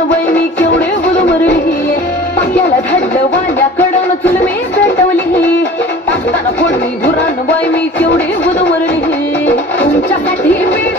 पाहून वैवी केवढे गुलमरली पाक्याला धडलं वाड्या चुलमे पेटवली. टाकताना फोडली धुरान वैवी केवढे गुलमरली तुमच्यासाठी मी